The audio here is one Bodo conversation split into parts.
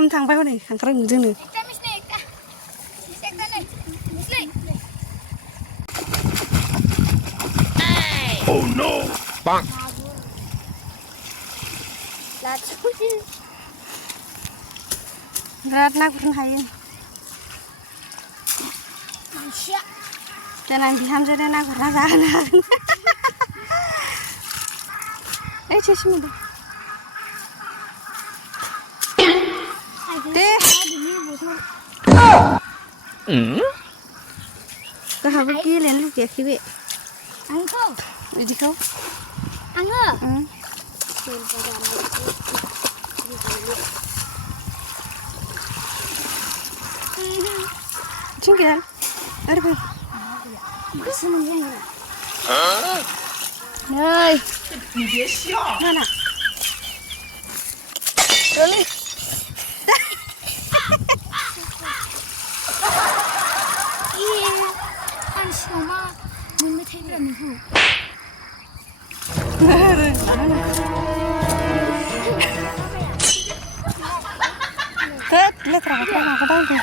खालामनो थांबाय हनै खांख्राइ नुदोंनो Oh no! Bang! बिराद ना गुरनो हायो देनां बिहामजोनो ना गुरना जाहोनो हागोन ओइ सैसो मोनदों दे गाहाबो गेलेनो लुगैयाखै बे आंखौ बिदिखौ आङो थिं गैया ओरै फै मासे मोनबाय नै mana Loli iya kan siapa mau tegram itu Tet, lihat apa tahu tuh.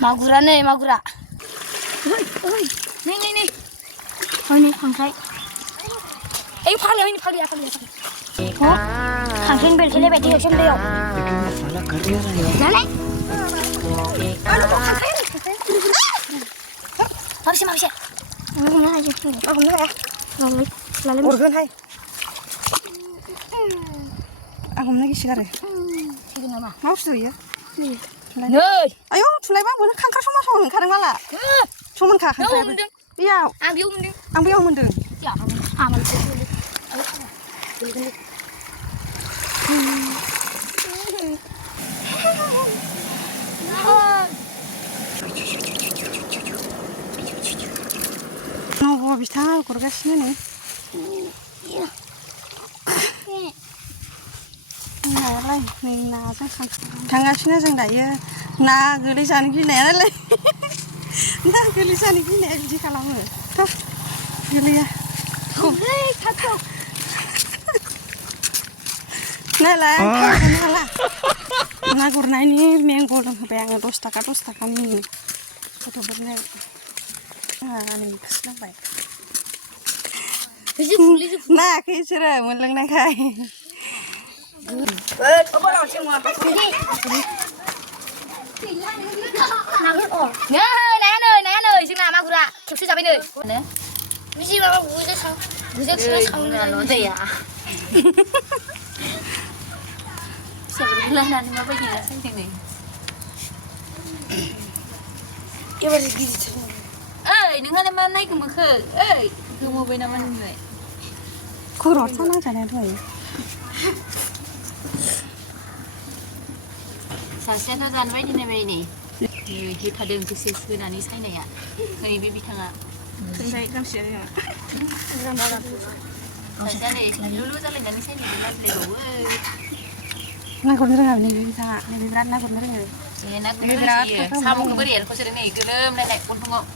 Magura nih, magura. Oi, nih. Oh ini खांख्राइ. Ini pali. Oh, खांख्राइ बेलखेले बायदि हेसम दैयाव. Salah kerja ya. Lalai. Anu kok खांख्राइ? Mabse. Ini aja tuh. Aku enggak ya. Lalu. Urgen hai. Aku lagi sigaret. Ini nama. Mau sudah ya? Nih. Nei. Ayo, tulai bang, mana kangkar sama onkharing mala. Soman kah? Iya. Ambil mendeng. Ya, aman sih. No, bisa kurgasnya nih. Nah, nih nasa kan. Tangasnya jeng daya. Nah, gelisan gini lah. Nah, gelisan gini aja kalau mau. Tuh, geli ya. Hei, kacau. Nah lah. Nah, kurna ini mengkol yang dos taka nih. Foto bener. Ini kesana baik. Nah, kira mulai nak kai. Apa orang sih mau apa? Nè, xin làm magura. Chụp sư chào bên này. Nè. Cái gì mà vui thế sao? Vui thế sao nó thế à? Sao lại lên anh mà bây giờ sang thế này? Cái gì gì thế? Ơi, đừng có mà này cũng mà khờ. Ơi, cứ mua bên nào mà người. Cô rót sao nó chả này thôi. Saksinya tuh dan bayi nih ini. Kita dengan sisi nani saya nih ya. Kayak bibi tengah. Saya kan sih ya. Saksinya nih, dulu jalan nani saya nih bilang beli. Nah, kau ngerti nih bisa, nih berat nah kau ngerti. Ya, nak berat. Sama keberian, kau sering nih, gelem nenek pun tengok.